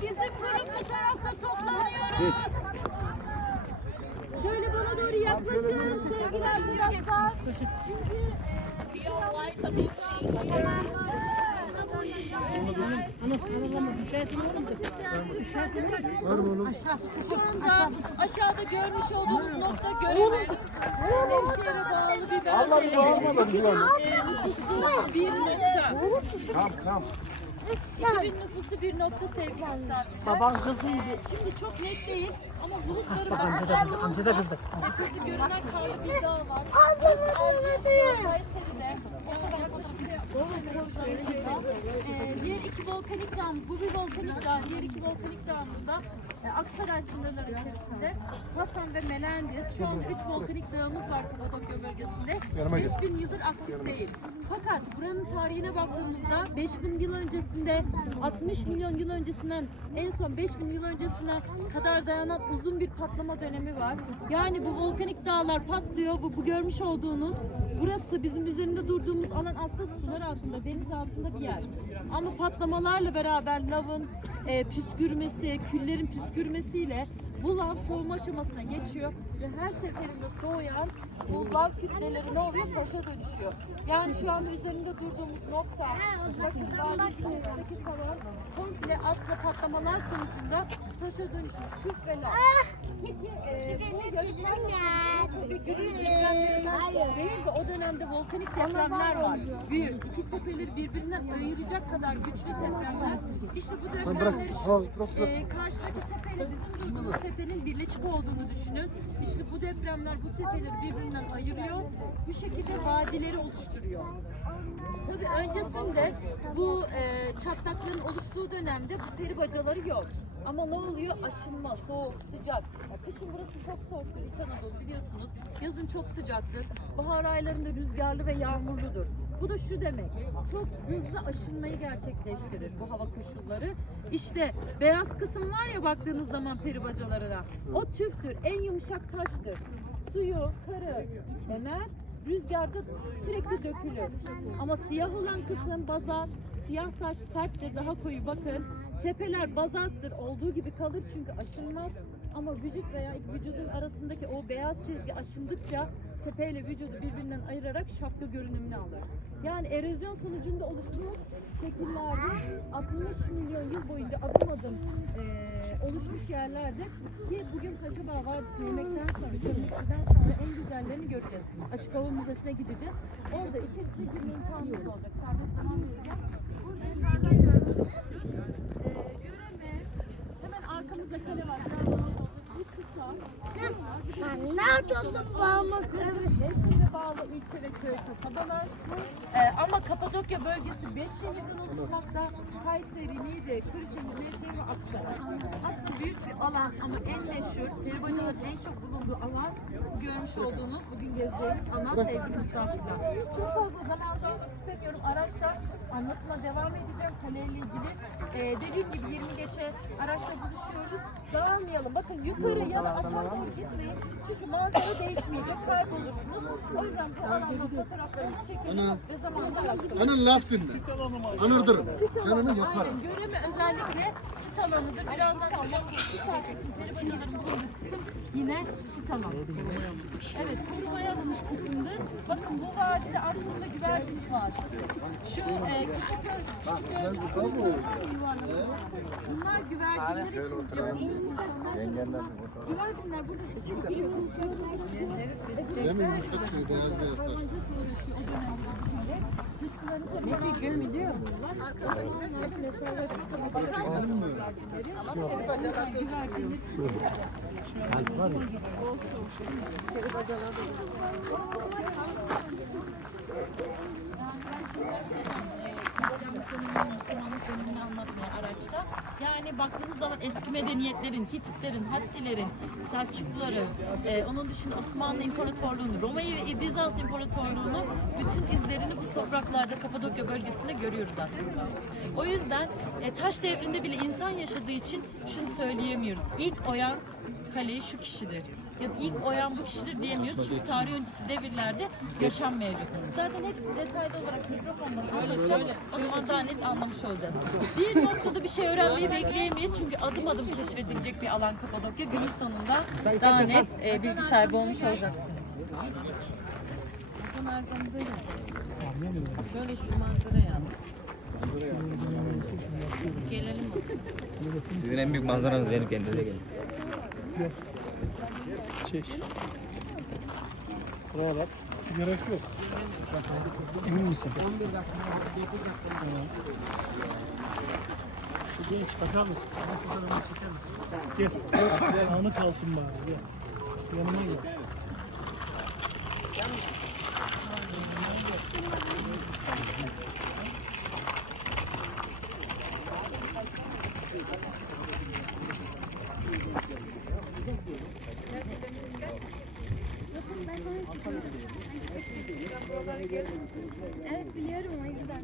bizim grup bu tarafta toplanıyoruz. Şöyle bana doğru yaklaşın sevgili arkadaşlar. Çünkü şu anda aşağıda görmüş olduğunuz nokta göreve Nevşehir'e bağlı bir bölge. Ee, nüfusu bir nokta. 2000 nüfusu bir nokta sevgili misafirler. Baban kızıydı. Şimdi çok net değil ama bulutları Bak amca da kızdı. Amca da kızdı. Arkası görünen karlı bir dağ var. Burası Erciyes Kayseri'de. Ee, diğer iki volkanik dağımız, bu bir volkanik dağ, diğer iki volkanik dağımız da e, Aksaray sınırları içerisinde Hasan ve Melendiz. Şu anda üç volkanik dağımız var Kapadokya bölgesinde. 5000 yıldır aktif değil. Buranın tarihine baktığımızda 5000 yıl öncesinde 60 milyon yıl öncesinden en son 5000 yıl öncesine kadar dayanan uzun bir patlama dönemi var. Yani bu volkanik dağlar patlıyor. Bu, bu görmüş olduğunuz burası bizim üzerinde durduğumuz alan aslında sular altında, deniz altında bir yer. Ama patlamalarla beraber lavın e, püskürmesi, küllerin püskürmesiyle bu lav soğuma aşamasına geçiyor ve her seferinde soğuyan bu lav kütleleri ne oluyor? Taşa dönüşüyor. Yani şu anda üzerinde durduğumuz nokta, bakın dağın içerisindeki tavan aslında patlamalar sonucunda taşa dönüşmüş. Küf ve lav. Peki e, bu yarıklar tabii günümüz depremlerinden değil de o dönemde volkanik depremler var. Büyük. İki tepeleri birbirinden ayıracak kadar güçlü depremler. İşte bu depremler şu, e, karşıdaki tepeyle bizim durduğumuz tepenin birleşik olduğunu düşünün. İşte bu depremler bu tepeleri birbirinden ayırıyor. Bu şekilde vadileri oluşturuyor. Tabii öncesinde bu e, çatlakların oluştuğu dönemde peri bacaları yok. Ama ne oluyor? Aşınma, soğuk, sıcak. Ya kışın burası çok soğuktur İç Anadolu biliyorsunuz. Yazın çok sıcaktır. Bahar aylarında rüzgarlı ve yağmurludur. Bu da şu demek. Çok hızlı aşınmayı gerçekleştirir bu hava koşulları. İşte beyaz kısım var ya baktığınız zaman peri bacalarına. O tüftür. En yumuşak taştır. Suyu, karı itemer. Rüzgarda sürekli dökülür. Ama siyah olan kısım bazalt. Siyah taş serttir, daha koyu bakın. Tepeler bazalttır, olduğu gibi kalır çünkü aşınmaz. Ama vücut veya vücudun arasındaki o beyaz çizgi aşındıkça tepeyle vücudu birbirinden ayırarak şapka görünümünü alır. Yani erozyon sonucunda oluşmuş şekillerde 60 milyon yıl boyunca adım adım eee, oluşmuş yerlerde ki bugün Paşabağ Vadisi'ne yemekten sonra, kömürlükten sonra en güzellerini göreceğiz. Açık hava müzesine gideceğiz. Orada içerisine girme imkanımız olacak. Serbest vereceğiz. Burada oluyoruz. Eee, Göreme, hemen arkamızda kale var. Trabzon'da Bu kısa. Bunlar Ne babamı kırmış? Nevşehir'e bağlı ilçe ve köy kasabalar. Kapadokya bölgesi 5 şehirden oluşmakta. Kayseri, Niğde, Kırşehir, Nevşehir ve Aksaray. Aslında büyük bir alan ama en meşhur, peribacaların en çok bulunduğu alan bu görmüş olduğunuz bugün gezeceğimiz alan sevgili misafirler. Çok fazla zaman almak istemiyorum. Araçlar anlatıma devam edeceğim kaleyle ilgili. Ee, dediğim gibi 20 geçe araçla buluşuyoruz. Dağılmayalım. Bakın yukarı ya da aşağı doğru gitmeyin. Çünkü manzara değişmeyecek. Kaybolursunuz. O yüzden bu alanda fotoğraflarınızı çekin ve zamanında araştırın. Laf dinle. Anırdırım. Canını yaparım. Göreme özellikle sit alanıdır. Birazdan iki saat peri bacaların bulunduğu kısım yine sit alanı. Evet, kurumaya alınmış kısımdır. Bakın bu vadide aslında güvercinlik vadisi. Şu e, küçük küçük ya, yuvarlak. Bunlar güvercinler için yapılmış insanlar. Güvercinler burada. Değil mi? Yumuşak köy, beyaz beyaz taş. Ne çekiyor mu diyor? Dönemini anlatmaya araçta. Yani baktığınız zaman eski medeniyetlerin, Hititlerin, Hattilerin, Selçukluların, e, onun dışında Osmanlı İmparatorluğu'nu, Roma ve Bizans İmparatorluğu'nun bütün izlerini bu topraklarda Kapadokya bölgesinde görüyoruz aslında. O yüzden e, taş devrinde bile insan yaşadığı için şunu söyleyemiyoruz. İlk oyan kaleyi şu kişidir. Ya da ilk oyan bu kişidir diyemiyoruz. Çünkü tarih öncesi devirlerde yaşam mevcut. Zaten hepsi detaylı olarak mikrofonla anlatacağım. O zaman daha net anlamış olacağız. Bir noktada bir şey öğrenmeyi bekleyemeyiz. Çünkü adım adım keşfedilecek bir alan Kapadokya. Günün sonunda daha net e, bilgi sahibi olmuş olacaksınız. Şöyle şu manzaraya. Gelelim mi? Sizin en büyük manzaranız benim kendinize gelin. Çek. Buraya bak. Gerek yok. Emin misin? 11 dakika. Genç bakar mısın? Kızın fotoğrafını çeker misin? Gel. Gel. Anı kalsın bari. Gel. Yanıma gel. Evet biliyorum o yüzden.